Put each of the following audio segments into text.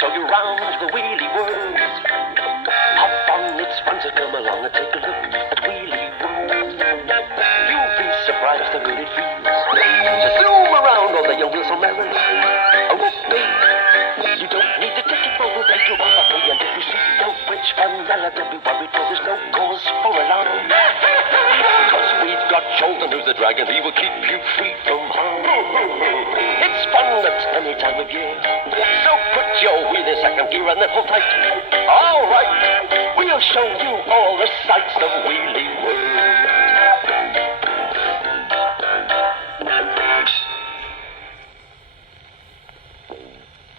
show you round the wheelie world. Hop on, it's fun, so come along and take a look at Wheelie World. You'll be surprised how good it feels. So zoom around all the young wheels so merrily. Oh, whoopee. You don't need a ticket for the day to run the play, and if you see no French Vanilla, don't be worried, for there's no cause for alarm. Cause we've got Cholton, who's the dragon, he will keep you free from harm. It's fun at any time of year, so put your wheel in second gear and then hold tight. All right, we'll show you all the sights of Wheelie World.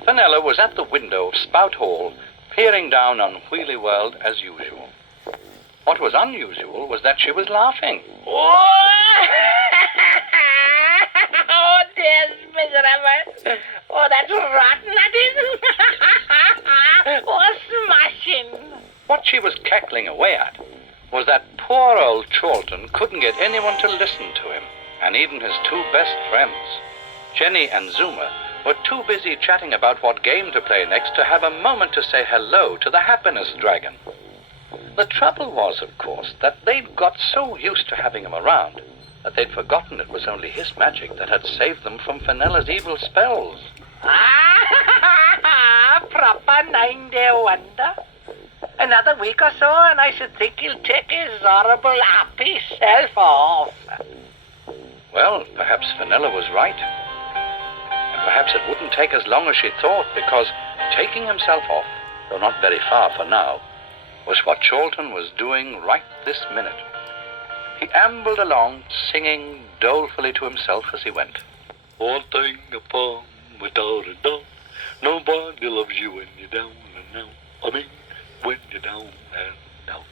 Fenella was at the window of Spout Hall, peering down on Wheelie World as usual. What was unusual was that she was laughing. Oh, dear miserable. Oh, that's rotten, that is. Oh, smashing. What she was cackling away at was that poor old Cholton couldn't get anyone to listen to him, and even his two best friends, Jenny and Zuma, were too busy chatting about what game to play next to have a moment to say hello to the Happiness Dragon. The trouble was, of course, that they'd got so used to having him around that they'd forgotten it was only his magic that had saved them from Fenella's evil spells. Proper 9-day wonder. Another week or so, and I should think he'll take his horrible happy self off. Well, perhaps Fenella was right. And perhaps it wouldn't take as long as she thought, because taking himself off, though not very far for now, was what Cholton was doing right this minute. He ambled along, singing dolefully to himself as he went. One thing upon without a doubt, nobody loves you when you're down and out. I mean, when you're down and out.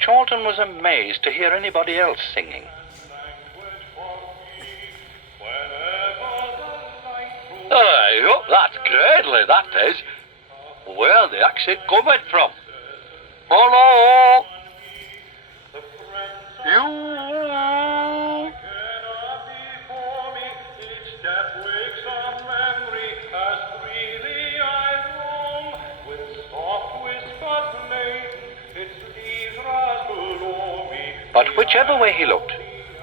Cholton was amazed to hear anybody else singing. Oh, that's greatly, that is. Where the accent coming from? Hello? You? But whichever way he looked,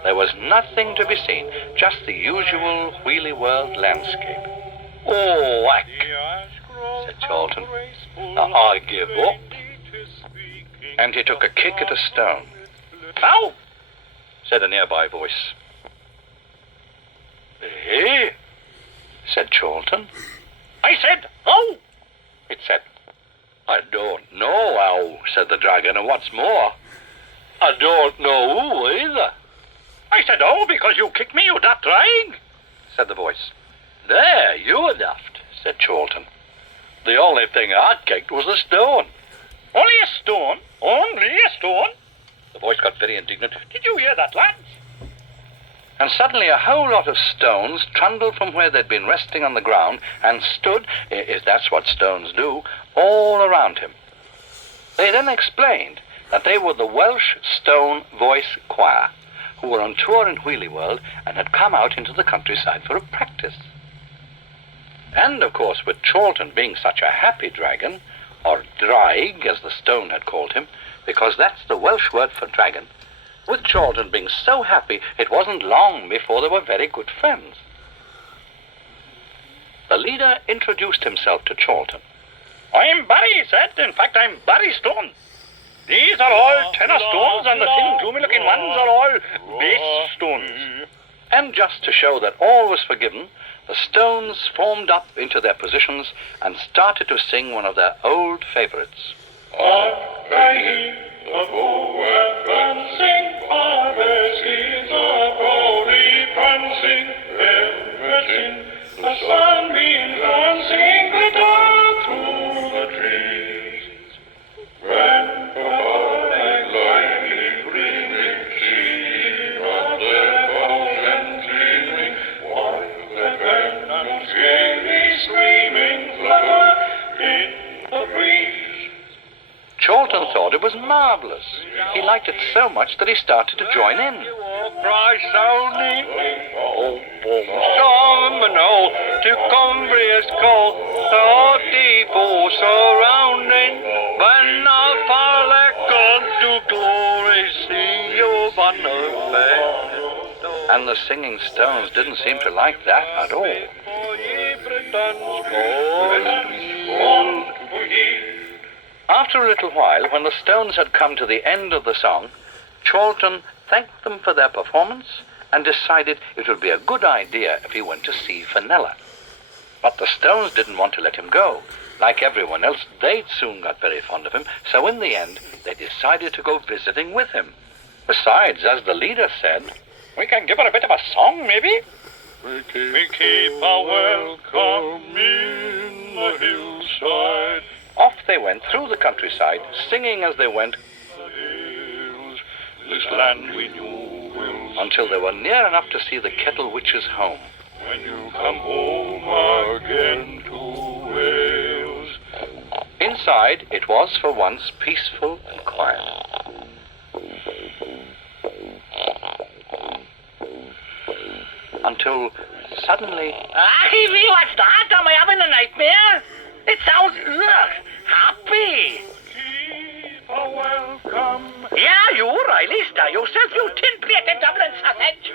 there was nothing to be seen, just the usual Wheelie World landscape. Oh, whack, said Cholton. I give up. And he took a kick at a stone. Ow, said a nearby voice. Eh, said Cholton. I said, ow, it said. I don't know how, said the dragon, and what's more, I don't know who either. I said, oh, because you kicked me, you daft trying, said the voice. There, you were daft, said Cholton. The only thing I'd kicked was a stone. Only a stone? Only a stone? The voice got very indignant. Did you hear that, lads? And suddenly a whole lot of stones trundled from where they'd been resting on the ground and stood, if that's what stones do, all around him. They then explained that they were the Welsh Stone Voice Choir, who were on tour in Wheelie World and had come out into the countryside for a practice. And, of course, with Cholton being such a happy dragon, or draig, as the stone had called him, because that's the Welsh word for dragon, with Cholton being so happy, it wasn't long before they were very good friends. The leader introduced himself to Cholton. I'm Barry, he said. In fact, I'm Barry Stone. These are all tenor stones, and the thin, gloomy-looking ones are all bass stones. And just to show that all was forgiven, the stones formed up into their positions and started to sing one of their old favorites. The sunbeam dancing the dark through the trees. Grandpapa and lightly gleaming, she of their bows and gleaming, while the pennants gaily screaming flutter in the breeze. Cholton thought it was marvelous. He liked it so much that he started to join in. thrice only. Oh, storm and all to Cumbria's call, the haughty foe surrounding, when our father gone to glory, see your banner fair. And the singing stones didn't seem to like that at all. After a little while, when the stones had come to the end of the song, Chorlton thanked them for their performance and decided it would be a good idea if he went to see Fenella. But the stones didn't want to let him go. Like everyone else, they'd soon got very fond of him, so in the end, they decided to go visiting with him. Besides, as the leader said, "We can give her a bit of a song, maybe." We keep our welcome in the hillside. Off they went through the countryside, singing as they went, "This land we knew will," until they were near enough to see the Kettle Witch's home. "When you come home again to Wales." Inside, it was for once peaceful and quiet. Until suddenly... Ivy, what's that? Am I having a nightmare? It sounds happy. Keep a welcome. Yeah, you, Riley, stir yourself, you tin-plated Dublin sausage.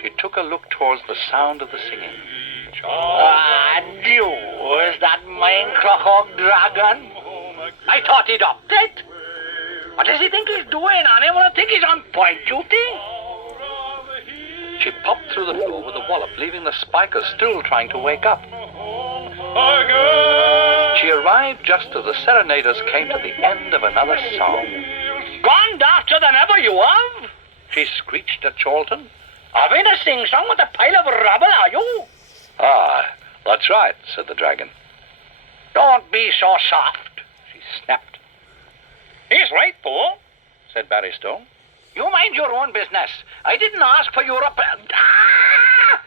She took a look towards the sound of the singing. You, is that mine Crocog dragon? I thought he'd upped it. What does he think he's doing? I never think he's on point duty. She popped through the floor with a wallop, leaving the spikers still trying to wake up. She arrived just as the serenaders came to the end of another song. Gone darker than ever you have? She screeched at Chorlton. Having a sing-song with a pile of rubble, are you? "Ah, that's right," said the dragon. Don't be so soft. She snapped. "He's right, though," said Barry Stone. You mind your own business. I didn't ask for your Ah!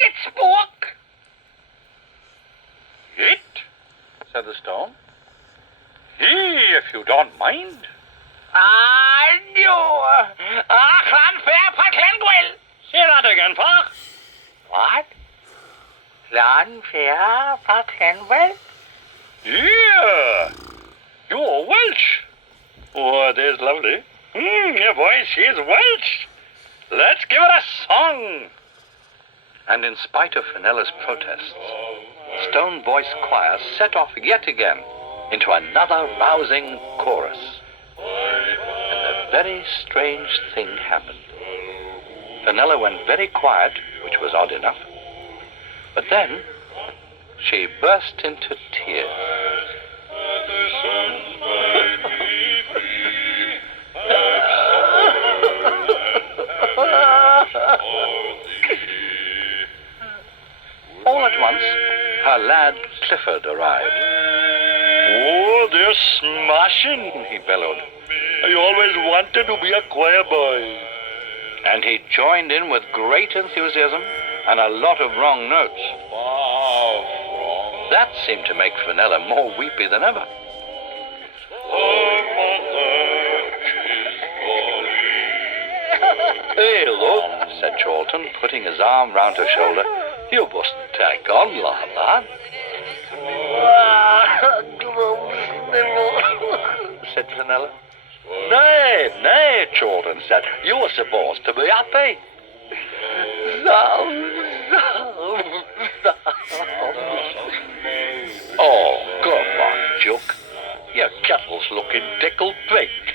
It spoke. "It?" said the stone. "If you don't mind." Clanfair for Clengwell. Say that again, Park. What? Clanfair for Clengwell? Yeah. You're Welsh. Oh, it is lovely. Your voice is Welsh. Let's give it a song. And in spite of Fenella's protests, Stone Voice Choir set off yet again into another rousing chorus. And a very strange thing happened. Fenella went very quiet, which was odd enough. But then she burst into tears. All at once, her lad Clifford arrived. "Oh, they're smashing," he bellowed. "I always wanted to be a choir boy." And he joined in with great enthusiasm and a lot of wrong notes. That seemed to make Fenella more weepy than ever. "Hey, look," said Chorlton, putting his arm round her shoulder. "You mustn't take on like that," said Fenella. Nay, Chorlton said. "You were supposed to be happy." "Oh, come on, Chuck. Your kettle's looking tickled pink."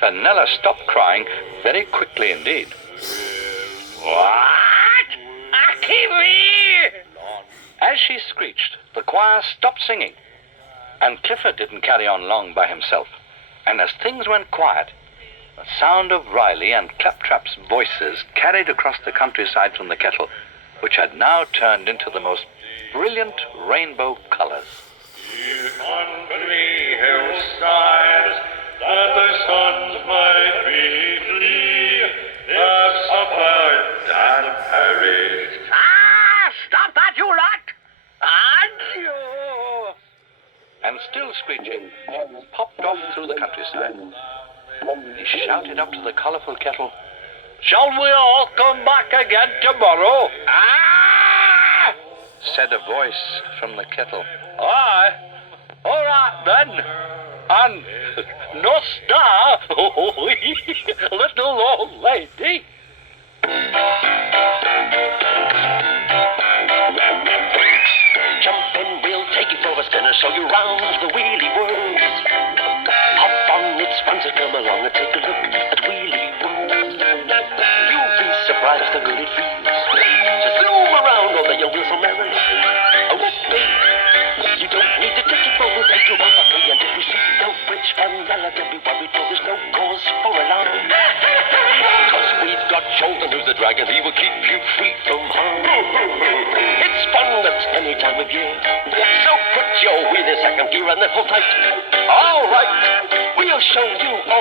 Fenella stopped crying very quickly indeed. What? Akivi! As she screeched, the choir stopped singing, and Clifford didn't carry on long by himself. And as things went quiet, the sound of Riley and Claptrap's voices carried across the countryside from the kettle, which had now turned into the most brilliant rainbow colors. On 3 hillsides, that the sons might be free, have suffered and perished. Stop that, you lot! Adieu! And still screeching, he popped off through the countryside. He shouted up to the colorful kettle, Shall we all come back again tomorrow? Ah! Said a voice from the kettle. Aye. All right then. And no star, little old lady. Jump in, we'll take you for a spin and show you round the wheelie world. Hop on, it's fun, so come along and take a look at Wheelie World. You'll be surprised how good it feels. So zoom around over your wheels so merrily. Oh, wait, you don't need to take it, but we'll take you on for free. And if we see no bridge fun, don't be worried, for there's no cause for alarm. Cause we've got Jolton, who's the dragon, he will keep you free from harm. It's fun at any time of year, so put your wheel in second gear and then hold tight. All right, we'll show you all